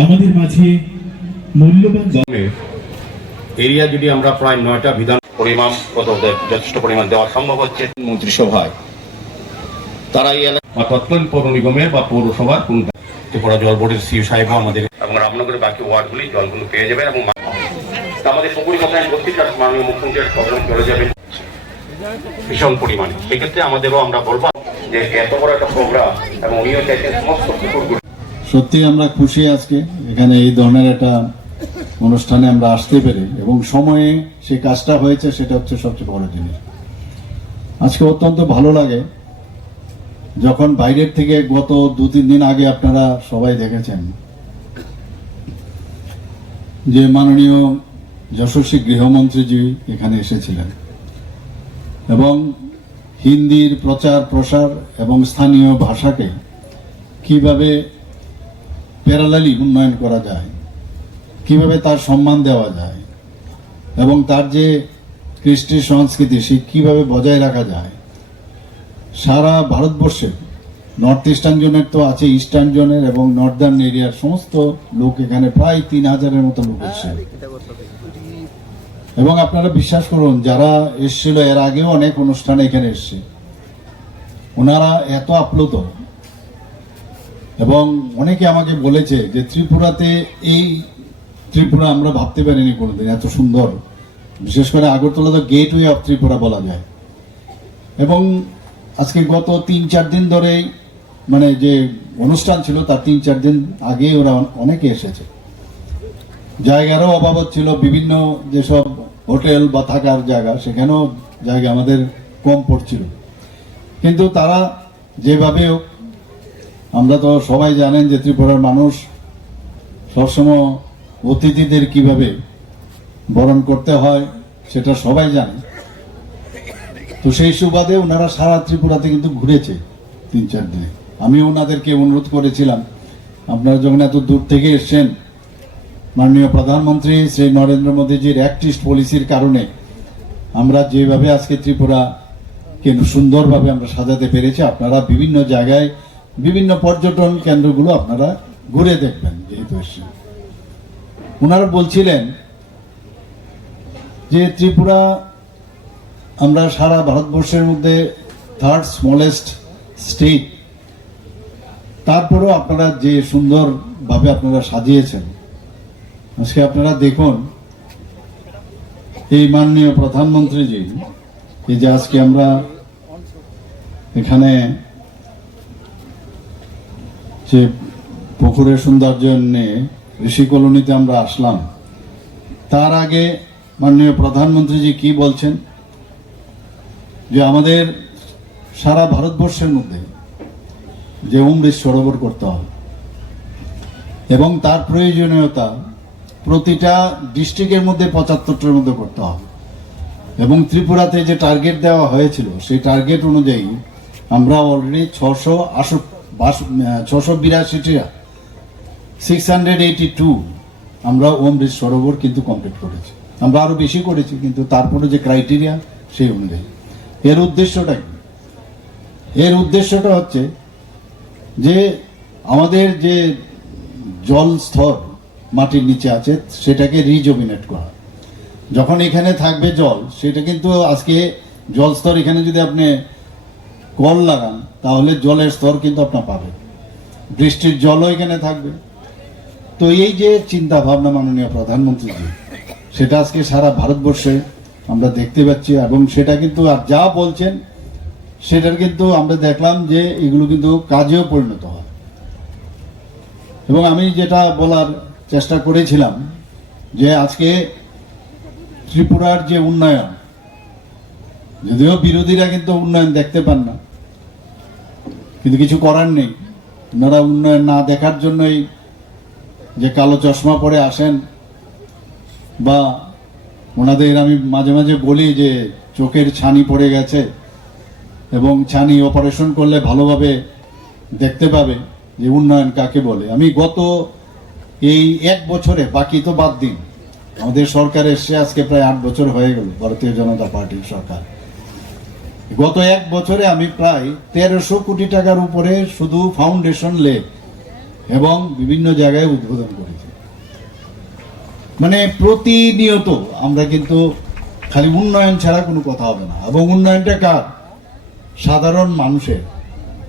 আমাদের মাঝে মূল্যবান এরিয়া যদি আমরা প্রায় 9টা বিধান পরিমাণ যথেষ্ট পরিমাণ দেওয়া সম্ভব হচ্ছে মন্ত্রিসভায় তারা এই এলাকা তৎকালীন পৌর নিগমের বা পৌরসভার কোন ত্রিপুরা জল বোর্ডের সিইও সাহেব আমাদের এবং রামনগরের বাকি ওয়ার্ডগুলি জলগুলো পেয়ে যাবেন এবং আমাদের সকল কথায় বলছি মাননীয় মুখ্যমন্ত্রীর প্রবলেম চলে যাবে ভীষণ পরিমাণে। সেক্ষেত্রে আমাদেরও আমরা বলবো যে এত বড় একটা প্রোগ্রাম এবং উনিও চাইছেন সমস্ত পুকুরগুলো। সত্যি আমরা খুশি আজকে এখানে এই ধরনের একটা অনুষ্ঠানে আমরা আসতে পেরে এবং সময়ে সেই কাজটা হয়েছে, সেটা হচ্ছে সবচেয়ে বড় জিনিস। আজকে অত্যন্ত ভালো লাগে যখন বাইরের থেকে গত 2-3 দিন আগে আপনারা সবাই দেখেছেন যে মাননীয় যশস্বী গৃহমন্ত্রীজি এখানে এসেছিলেন এবং হিন্দির প্রচার প্রসার এবং স্থানীয় ভাষাকে কিভাবে প্যারালালি উন্নয়ন করা যায়, কিভাবে তার সম্মান দেওয়া যায় এবং তার যে কৃষ্টি সংস্কৃতি সে কিভাবে বজায় রাখা যায়। সারা ভারতবর্ষে নর্থ ইস্টার্ন জোনের তো আছে, ইস্টার্ন জোনের এবং নর্দার্ন এরিয়ার সমস্ত লোক এখানে প্রায় 3000-এর মতো লোক এসছে এবং আপনারা বিশ্বাস করুন যারা এসেছিল এর আগেও অনেক অনুষ্ঠানে এখানে এসছে, ওনারা এত আপ্লুত এবং অনেকে আমাকে বলেছে যে ত্রিপুরাতে এই ত্রিপুরা আমরা ভাবতে পারিনি কোনোদিন এত সুন্দর, বিশেষ করে আগরতলা তো গেটওয়ে অফ ত্রিপুরা বলা যায়। এবং আজকে গত 3-4 দিন ধরে মানে যে অনুষ্ঠান ছিল তার 3-4 দিন আগে ওরা অনেকে এসেছে। জায়গারও অভাব ছিল, বিভিন্ন যেসব হোটেল বা থাকার জায়গা সেখানেও জায়গা আমাদের কম পড়ছিল, কিন্তু তারা যেভাবে, আমরা তো সবাই জানেন যে ত্রিপুরার মানুষ সবসময় অতিথিদের কিভাবে বরণ করতে হয় সেটা সবাই জানে। তো সেই সুবাদে ওনারা সারা ত্রিপুরাতে কিন্তু ঘুরেছে 3-4 দিনে। আমি ওনাদেরকে অনুরোধ করেছিলাম আপনারা যখন এত দূর থেকে এসছেন, মাননীয় প্রধানমন্ত্রী শ্রী নরেন্দ্র মোদীজির অ্যাক্টিস্ট পলিসির কারণে আমরা যেভাবে আজকে ত্রিপুরা কিন্তু সুন্দরভাবে আমরা সাজাতে পেরেছি, আপনারা বিভিন্ন জায়গায় বিভিন্ন পর্যটন কেন্দ্রগুলো আপনারা ঘুরে দেখবেন যেহেতু এসছেন। ওনারা বলছিলেন যে ত্রিপুরা আমরা সারা ভারতবর্ষের মধ্যে 3rd স্মলেস্ট স্টেট, তারপরেও আপনারা যে সুন্দরভাবে আপনারা সাজিয়েছেন। আজকে আপনারা দেখুন এই মাননীয় প্রধানমন্ত্রীজি এই যে আজকে আমরা এখানে যে পুকুরের সৌন্দর্য নিয়ে ঋষি কলোনিতে আমরা আসলাম, তার আগে মাননীয় প্রধানমন্ত্রীজি কি বলছেন যে আমাদের সারা ভারতবর্ষের মধ্যে যে অমৃত সরোবর করতে হবে এবং তার প্রয়োজনীয়তা প্রতিটা ডিস্ট্রিক্টের মধ্যে 75টার মধ্যে করতে হবে এবং ত্রিপুরাতে যে টার্গেট দেওয়া হয়েছিল সেই টার্গেট অনুযায়ী আমরা অলরেডি 682টা 682 আমরা অমৃত সরোবর কিন্তু কমপ্লিট করেছি। আমরা আরো বেশি করেছি, কিন্তু তারপরে যে ক্রাইটেরিয়া সেই অনুযায়ী। এর উদ্দেশ্যটা কি? এর উদ্দেশ্যটা হচ্ছে যে আমাদের যে জল স্তর মাটির নিচে আছে সেটাকে রিজুভিনেট করা। যখন এখানে থাকবে জল, সেটা কিন্তু আজকে জল স্তর এখানে যদি আপনি কল লাগান তাহলে জলের স্তর কিন্তু আপনার পাবেন, বৃষ্টির জলও এখানে থাকবে। তো এই যে চিন্তা ভাবনা মাননীয় প্রধানমন্ত্রীজি, সেটা আজকে সারা ভারতবর্ষে আমরা দেখতে পাচ্ছি এবং সেটা কিন্তু আর যা বলছেন সেটার কিন্তু আমরা দেখলাম যে এগুলো কিন্তু কাজেও পরিণত হয়। এবং আমি যেটা বলার চেষ্টা করেছিলাম যে আজকে ত্রিপুরার যে উন্নয়ন, যদিও বিরোধীরা কিন্তু উন্নয়ন দেখতে পান না, কিন্তু কিছু করার নেই। ওনারা উন্নয়ন না দেখার জন্যই যে কালো চশমা পরে আসেন, বা ওনাদের আমি মাঝে মাঝে বলি যে চোখের ছানি পড়ে গেছে এবং ছানি অপারেশন করলে ভালোভাবে দেখতে পাবে যে উন্নয়ন কাকে বলে। আমি গত এই 1 বছরে, বাকি তো বাদ দিন, আমাদের সরকার এসছে আজকে প্রায় 8 বছর হয়ে গেল, ভারতীয় জনতা পার্টির সরকার। গত 1 বছরে আমি প্রায় 1300 কোটি টাকার উপরে শুধু ফাউন্ডেশন লেক এবং বিভিন্ন জায়গায় উদ্বোধন করেছি। মানে প্রতিনিয়ত আমরা কিন্তু খালি উন্নয়ন ছাড়া কোনো কথা হবে না। এবং উন্নয়নটা কার? সাধারণ মানুষের।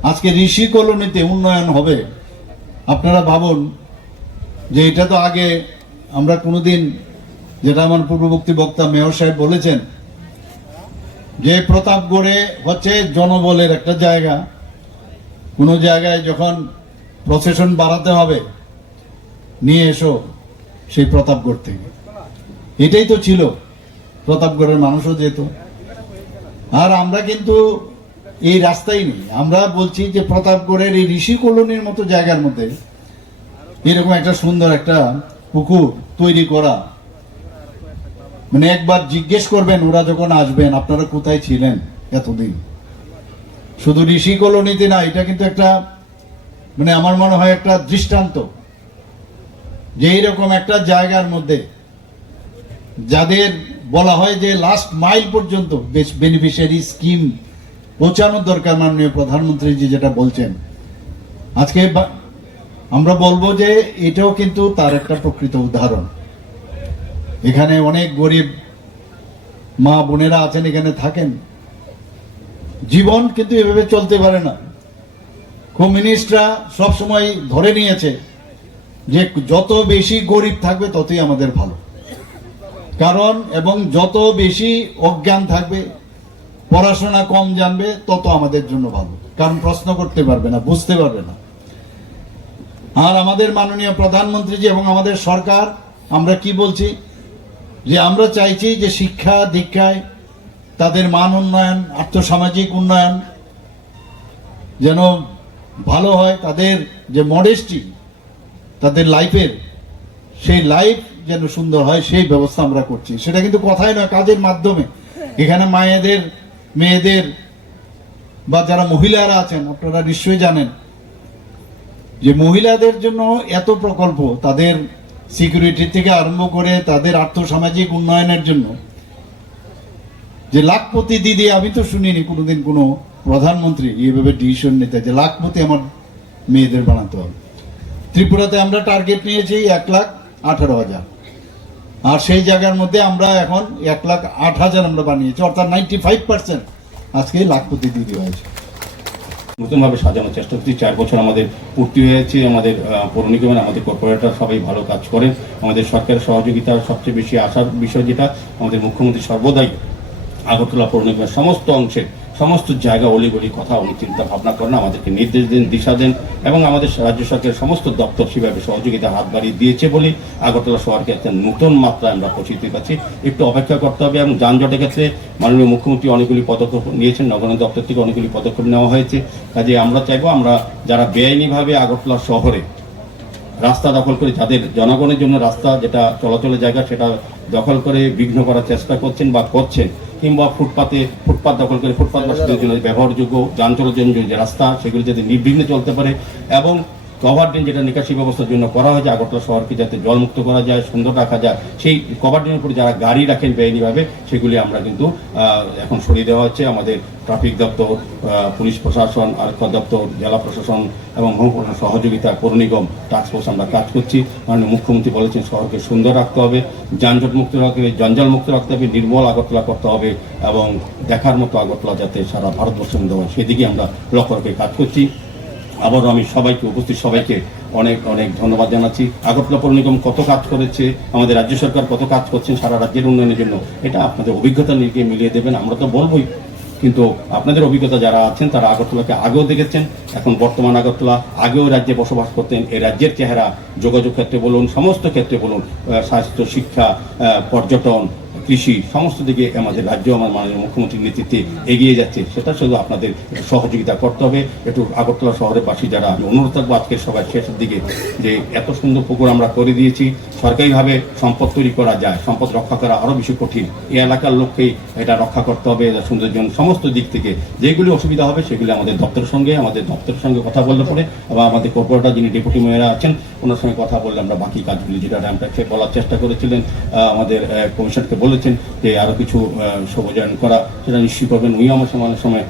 আজকে ঋষি কলোনিতে উন্নয়ন হবে, আপনারা ভাবুন যে এটা তো আগে আমরা কোনোদিন, যেটা আমার পূর্ববর্তী বক্তা মেয়র সাহেব বলেছেন, যে প্রতাপগড়ে হচ্ছে জনবলের একটা জায়গা, কোনো জায়গায় যখন প্রসেশন বাড়াতে হবে নিয়ে এসো সেই প্রতাপগড় থেকে, এটাই তো ছিল। প্রতাপগড়ের মানুষও যেত। আর আমরা কিন্তু এই রাস্তায় নেই, আমরা বলছি যে প্রতাপগড়ের এই ঋষি কলোনির মতো জায়গার মধ্যে এরকম একটা সুন্দর একটা পুকুর তৈরি করা। মানে একবার জিজ্ঞেস করবেন ওরা যখন আসবেন, আপনারা কোথায় ছিলেন এতদিন? শুধু ঋষি কলোনিতে না, এটা কিন্তু একটা মানে আমার মনে হয় একটা দৃষ্টান্ত যে এইরকম একটা জায়গার মধ্যে যাদের বলা হয় যে লাস্ট মাইল পর্যন্ত বেনিফিশিয়ারি স্কিম পৌঁছানোর দরকার, মাননীয় প্রধানমন্ত্রীজি যেটা বলছেন, আজকে আমরা বলবো যে এটাও কিন্তু তার একটা প্রকৃত উদাহরণ। এখানে অনেক গরিব মা বোনেরা আছেন, এখানে থাকেন, জীবন কিন্তু এভাবে চলতে পারে না। কমিউনিস্টরা সবসময় ধরে নিয়েছে যে যত বেশি গরিব থাকবে ততই আমাদের ভালো, কারণ এবং যত বেশি অজ্ঞান থাকবে, পড়াশোনা কম জানবে, তত আমাদের জন্য ভালো, কারণ প্রশ্ন করতে পারবে না, বুঝতে পারবে না। আর আমাদের মাননীয় প্রধানমন্ত্রীজি এবং আমাদের সরকার, আমরা কি বলছি যে আমরা চাইছি যে শিক্ষা দীক্ষায় তাদের মান উন্নয়ন, আর্থসামাজিক উন্নয়ন যেন ভালো হয়, তাদের যে মডেস্টি তাদের লাইফের, সেই লাইফ যেন সুন্দর হয়, সেই ব্যবস্থা আমরা করছি। সেটা কিন্তু কথাই নয়, কাজের মাধ্যমে। এখানে মায়েদের, মেয়েদের বা যারা মহিলারা আছেন, আপনারা নিশ্চয়ই জানেন যে মহিলাদের জন্য এত প্রকল্প, তাদের সিকিউরিটি থেকে আরম্ভ করে তাদের আর্থসামাজিক উন্নয়নের জন্য যে লাখপতি দিদি, আমি তো শুনিনি কোনোদিন কোনো প্রধানমন্ত্রী এইভাবে ডিসিশন নিতে যে লাখপতি আমার মেয়েদের বানাতে হবে। ত্রিপুরাতে আমরা টার্গেট নিয়েছি 1,18,000, আর সেই জায়গার মধ্যে আমরা এখন 1,08,000 আমরা বানিয়েছি, অর্থাৎ 95% আজকে লাখপতি দিদি হয়েছে। নতুনভাবে সাজানোর চেষ্টা করছি। 4 বছর আমাদের পূর্তি হয়েছে। আমাদের পৌর নিগমের, আমাদের কর্পোরেটর সবাই ভালো কাজ করেন। আমাদের সরকারের সহযোগিতার সবচেয়ে বেশি আসার বিষয় যেটা, আমাদের মুখ্যমন্ত্রী সর্বদাই আগরতলা পৌর নিগমের সমস্ত অংশের সমস্ত জায়গা অলিগলি কথা উনি চিন্তা ভাবনা করেন, আমাদেরকে নির্দেশ দেন, দিশা দেন, এবং আমাদের রাজ্য সরকারের সমস্ত দপ্তর সেভাবে সহযোগিতা হাত বাড়িয়ে দিয়েছে বলে আগরতলা শহরকে একটা নতুন মাত্রায় আমরা পৌঁছতে পারছি। একটু অপেক্ষা করতে হবে। এবং যানজটের ক্ষেত্রে মাননীয় মুখ্যমন্ত্রী অনেকগুলি পদক্ষেপ নিয়েছেন, নগরায়ণ দপ্তর থেকে অনেকগুলি পদক্ষেপ নেওয়া হয়েছে। কাজে আমরা চাইবো, আমরা যারা বেআইনিভাবে আগরতলা শহরে রাস্তা দখল করে, যাদের জনগণের জন্য রাস্তা যেটা চলাচলের জায়গা সেটা দখল করে বিঘ্ন করার চেষ্টা করছেন বা করছেন, কিংবা ফুটপাত দখল করে ফুটপাতবাসীদের জন্য ব্যবহারযোগ্য যান চলাচলের জন্য যে রাস্তা, সেগুলি যাতে নির্বিঘ্নে চলতে পারে, এবং কভার ড্রেন যেটা নিকাশি ব্যবস্থার জন্য করা হয়েছে আগরতলা শহরকে যাতে জলমুক্ত করা যায়, সুন্দর রাখা যায়, সেই কভার ড্রেনের উপরে যারা গাড়ি রাখেন বেআইনিভাবে, সেগুলি আমরা কিন্তু এখন সরিয়ে দেওয়া হচ্ছে। আমাদের ট্রাফিক দপ্তর, পুলিশ প্রশাসন, আরক্ষা দপ্তর, জেলা প্রশাসন এবং মহকুমা সহযোগিতা, পৌর নিগম, টাস্কফোর্স আমরা কাজ করছি। মাননীয় মুখ্যমন্ত্রী বলেছেন শহরকে সুন্দর রাখতে হবে, যানজট মুক্ত রাখতে হবে, জঞ্জাল মুক্ত রাখতে হবে, নির্মল আগরতলা করতে হবে, এবং দেখার মতো আগরতলা যাতে সারা ভারতবর্ষের মধ্যে হয় সেদিকে আমরা লক্ষ্য রেখে কাজ করছি। আবারও আমি সবাইকে, উপস্থিত সবাইকে অনেক অনেক ধন্যবাদ জানাচ্ছি। আগরতলা পৌর নিগম কত কাজ করেছে, আমাদের রাজ্য সরকার কত কাজ করছেন সারা রাজ্যের উন্নয়নের জন্য, এটা আপনাদের অভিজ্ঞতা নিয়ে মিলিয়ে দেবেন। আমরা তো বলবোই, কিন্তু আপনাদের অভিজ্ঞতা যারা আছেন তারা আগরতলাকে আগেও দেখেছেন, এখন বর্তমান আগরতলা, আগেও রাজ্যে বসবাস করতেন। এই রাজ্যের চেহারা যোগাযোগ ক্ষেত্রে বলুন, সমস্ত ক্ষেত্রে বলুন, স্বাস্থ্য, শিক্ষা, পর্যটন, কৃষি, সমস্ত দিকে আমাদের রাজ্য আমার মাননীয় মুখ্যমন্ত্রীর নেতৃত্বে এগিয়ে যাচ্ছে। সেটা শুধু আপনাদের সহযোগিতা করতে হবে। একটু আগরতলা শহরের বাসী যারা, আমি অনুরোধ থাকবো আজকের সবার শেষের দিকে, যে এত সুন্দর পুকুর আমরা করে দিয়েছি, সরকারিভাবে সম্পদ তৈরি করা যায়, সম্পদ রক্ষা করা আরও বেশি কঠিন। এই এলাকার লোককেই এটা রক্ষা করতে হবে, এটা সৌন্দর্য সমস্ত দিক থেকে যেগুলি অসুবিধা হবে সেগুলি আমাদের দপ্তরের সঙ্গে কথা বললে পরে, বা আমাদের কর্পোরেটর যিনি ডেপুটি মেয়র আছেন ওনার সঙ্গে কথা বললে আমরা বাকি কাজগুলি, যেটা র্যাম্পেক্সে বলার চেষ্টা করেছিলেন, আমাদের কমিশনকে বলে বলেছেন যে আরও কিছু সবুজায়ন করা, সেটা নিশ্চয়ই করবেন। উনি আমার সঙ্গে অনেক সময়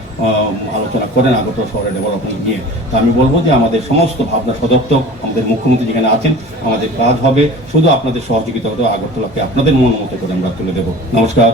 আলোচনা করেন আগরতলা শহরের ডেভেলপমেন্ট নিয়ে। তা আমি বলবো যে আমাদের সমস্ত ভাবনা সদর্থক, আমাদের মুখ্যমন্ত্রী যেখানে আছেন, আমাদের কাজ হবে শুধু আপনাদের সহযোগিতা হতো, আগরতলাকে আপনাদের মন মতো করে আমরা তুলে দেবো। নমস্কার।